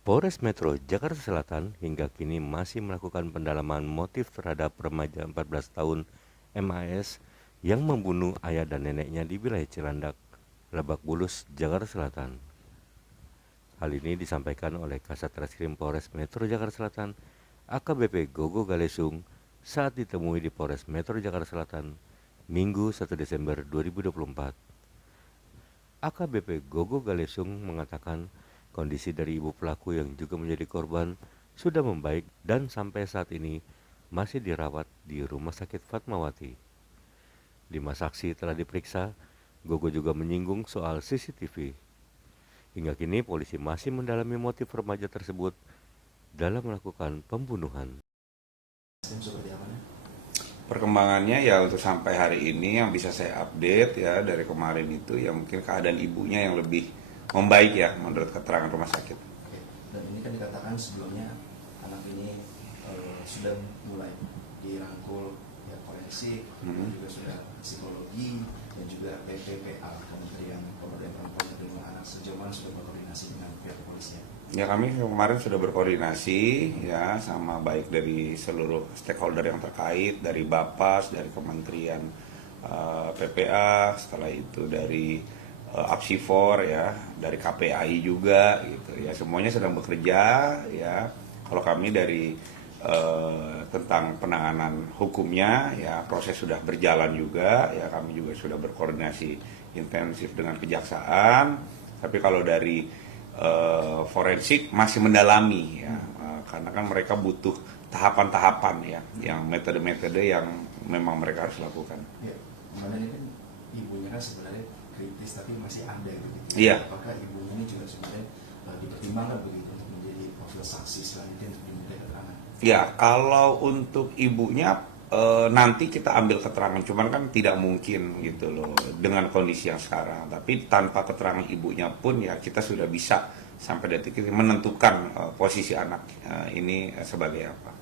Polres Metro Jakarta Selatan hingga kini masih melakukan pendalaman motif terhadap remaja 14 tahun MAS yang membunuh ayah dan neneknya di wilayah Cilandak, Lebak Bulus, Jakarta Selatan. Hal ini disampaikan oleh Kasat Reskrim Polres Metro Jakarta Selatan, AKBP Gogo Galesung, saat ditemui di Polres Metro Jakarta Selatan, Minggu 1 Desember 2024. AKBP Gogo Galesung mengatakan kondisi dari ibu pelaku yang juga menjadi korban sudah membaik dan sampai saat ini masih dirawat di Rumah Sakit Fatmawati. 5 saksi telah diperiksa. Gogo juga menyinggung soal CCTV. Hingga kini polisi masih mendalami motif remaja tersebut dalam melakukan pembunuhan. Perkembangannya ya untuk sampai hari ini yang bisa saya update ya dari kemarin itu ya mungkin keadaan ibunya yang lebih membaik ya menurut keterangan rumah sakit. Dan ini kan dikatakan sebelumnya anak ini sudah mulai dirangkul ya forensik, juga sudah psikologi dan juga PPPA Kementerian Pemberdayaan Perempuan dan Perlindungan Anak. Sejauh mana sudah berkoordinasi dengan pihak kepolisian? Ya kami kemarin sudah berkoordinasi ya sama baik dari seluruh stakeholder yang terkait, dari Bapas, dari Kementerian PPA, setelah itu dari Apsifor ya, dari KPAI juga gitu ya, semuanya sedang bekerja ya. Kalau kami dari tentang penanganan hukumnya ya proses sudah berjalan juga ya, kami juga sudah berkoordinasi intensif dengan kejaksaan. Tapi kalau dari forensik masih mendalami ya, karena kan mereka butuh tahapan-tahapan ya, yang metode-metode yang memang mereka harus lakukan. Ya, mana ini kan ibunya kan sebenarnya kritis tapi masih ada gitu. Iya. Apakah ibunya ini juga sebenarnya dipertimbangkan begitu untuk menjadi profil saksi selanjutnya untuk diminta keterangan? Ya, kalau untuk ibunya nanti kita ambil keterangan, cuman kan tidak mungkin gitu loh dengan kondisi yang sekarang. Tapi tanpa keterangan ibunya pun ya kita sudah bisa sampai detik ini menentukan posisi anak ini sebagai apa.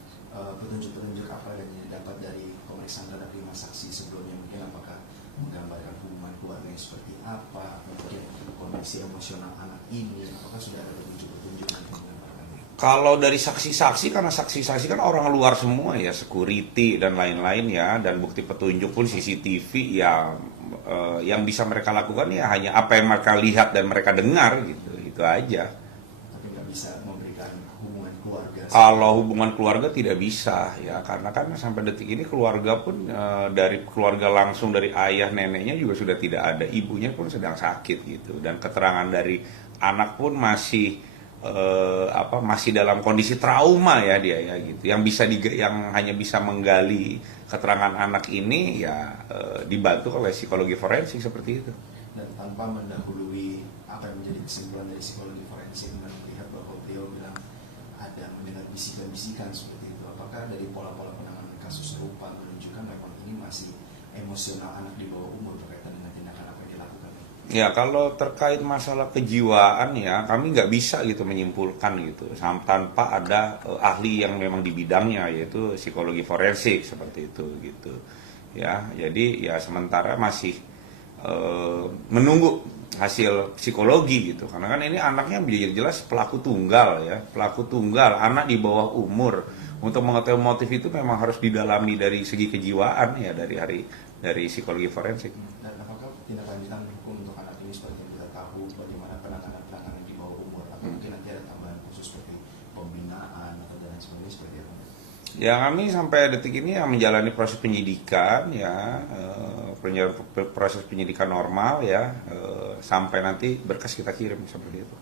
Petunjuk-petunjuk apa yang didapat dari pemeriksaan terhadap 5 saksi sebelumnya, mungkin apakah menggambarkan hubungan keluarganya seperti apa, mungkin kondisi emosional anak ini, apakah sudah ada petunjuk-petunjuk yang menggambarkan? Kalau dari saksi-saksi, karena saksi-saksi kan orang luar semua ya, security dan lain-lain ya, dan bukti petunjuk pun CCTV ya, yang bisa mereka lakukan ya hanya apa yang mereka lihat dan mereka dengar gitu, itu aja. Tapi nggak bisa memberikan hubungan keluarga. Kalau hubungan keluarga tidak bisa ya, karena kan sampai detik ini keluarga pun dari keluarga langsung dari ayah neneknya juga sudah tidak ada, ibunya pun sedang sakit gitu, dan keterangan dari anak pun masih masih dalam kondisi trauma ya dia ya gitu. Yang hanya bisa menggali keterangan anak ini ya dibantu oleh psikologi forensik seperti itu. Dan tanpa mendahului apa yang menjadi kesimpulan dari psikologi forensik, dan melihat bahwa beliau bilang ada mendengar bisikan-bisikan seperti itu, apakah dari pola-pola penanganan kasus serupa menunjukkan memang ini masih emosional anak di bawah umur berkaitan dengan tindakan apa yang dilakukan? Ya kalau terkait masalah kejiwaan ya kami nggak bisa gitu menyimpulkan gitu tanpa ada ahli yang memang di bidangnya, yaitu psikologi forensik seperti itu gitu ya. Jadi ya sementara masih menunggu hasil psikologi gitu, karena kan ini anaknya jelas pelaku tunggal ya, pelaku tunggal anak di bawah umur. Untuk mengetahui motif itu memang harus didalami dari segi kejiwaan ya, dari psikologi forensik. Dan apakah tindak lanjutan hukum untuk anak ini seperti yang kita tahu bagaimana penanganan di bawah umur, atau mungkin nanti ada tambahan khusus seperti pembinaan atau dan lain sebagainya seperti apa? Ya kami sampai detik ini ya menjalani proses penyidikan ya, proses penyidikan normal ya, sampai nanti berkas kita kirim seperti itu.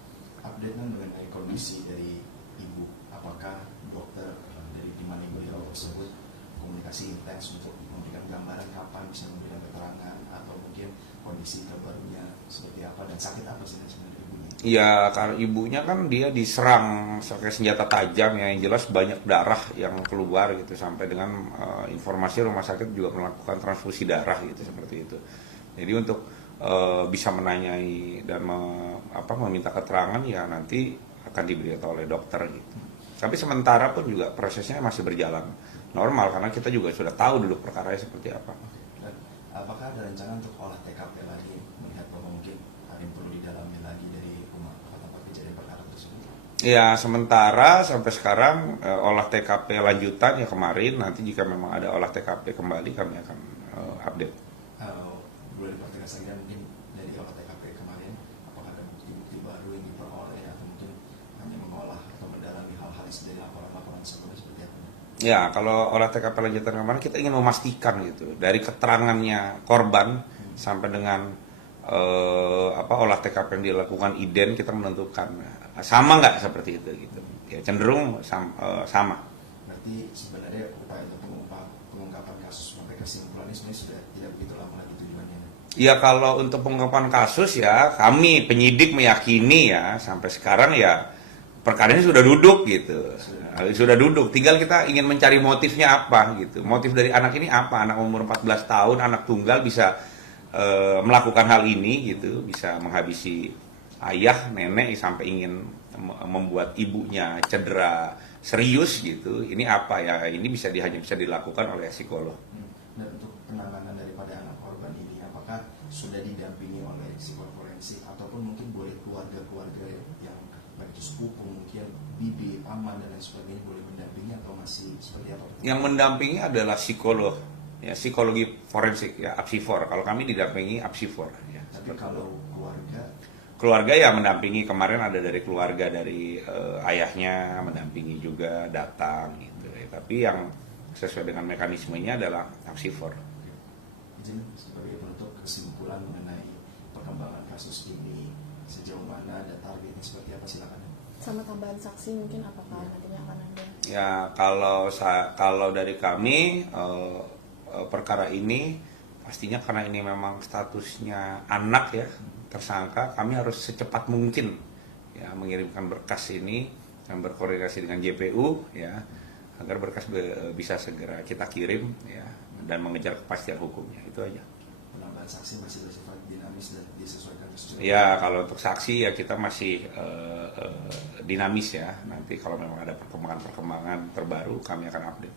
Update mengenai kondisi dari ibu, apakah dokter dari di mana ibu dirawat tersebut komunikasi intens untuk memberikan gambaran kapan bisa memberikan keterangan, atau mungkin kondisi terbarunya seperti apa dan sakit apa sih sebenarnya ibunya? Ya karena ibunya kan dia diserang pakai senjata tajam ya, yang jelas banyak darah yang keluar gitu, sampai dengan informasi rumah sakit juga melakukan transfusi darah gitu seperti itu. Jadi untuk bisa menanyai dan meminta keterangan ya nanti akan diberitahu oleh dokter gitu. Tapi sementara pun juga prosesnya masih berjalan normal karena kita juga sudah tahu duduk perkaranya seperti apa. Dan apakah ada rencana untuk olah TKP lagi, melihat bahwa mungkin ada yang perlu didalami lagi dari rumah tempat kejadian perkara tersebut? Ya, sementara sampai sekarang olah TKP lanjutan ya kemarin. Nanti jika memang ada olah TKP kembali kami akan update. Boleh dipertegas lagi, dan mungkin dari olah TKP kemarin apakah ada bukti-bukti baru yang diperoleh atau mungkin hanya mengolah atau mendalami hal-hal dari laporan-laporan sebelumnya seperti apa? Ya, kalau olah TKP lanjutan kemarin kita ingin memastikan gitu dari keterangannya korban sampai dengan olah TKP yang dilakukan IDEN, kita menentukan sama nggak seperti itu gitu. Ya cenderung sama. Berarti sebenarnya upaya untuk pengungkapan kasus sampai kesimpulan ini sebenarnya sudah tidak begitu lama lagi tujuannya. Ya kalau untuk pengungkapan kasus ya kami penyidik meyakini ya sampai sekarang ya perkara ini sudah duduk gitu. Sudah duduk, tinggal kita ingin mencari motifnya apa gitu. Motif dari anak ini apa? Anak umur 14 tahun, anak tunggal bisa melakukan hal ini gitu, bisa menghabisi ayah, nenek sampai ingin membuat ibunya cedera serius gitu. Ini apa ya? Ini hanya bisa dilakukan oleh psikolog. Dan untuk penanganan daripada anak korban ini, apakah sudah didampingi oleh psikolog forensik ataupun mungkin boleh keluarga-keluarga yang baik itu sepupu, mungkin bibi, paman dan lain sebagainya boleh mendampingi atau masih seperti apa? Yang mendampingi adalah psikolog, ya psikologi forensik ya apsifor. Kalau kami didampingi apsifor. Ya, tapi kalau keluarga ya mendampingi, kemarin ada dari keluarga dari ayahnya mendampingi juga datang gitu ya. Tapi yang sesuai dengan mekanismenya adalah apsifor. izin sebagai penutup kesimpulan mengenai perkembangan kasus ini sejauh mana, ada targetnya seperti apa, silakan. Sama tambahan saksi mungkin apakah nantinya akan ada? Ya kalau dari kami perkara ini pastinya karena ini memang statusnya anak ya tersangka, kami harus secepat mungkin ya mengirimkan berkas ini dan berkoordinasi dengan JPU ya agar berkas bisa segera kita kirim ya dan mengejar kepastian hukumnya, itu aja. Penambahan saksi masih bersifat dinamis dan disesuaikan kasus. Ya kalau untuk saksi ya kita masih dinamis ya, nanti kalau memang ada perkembangan terbaru kami akan update.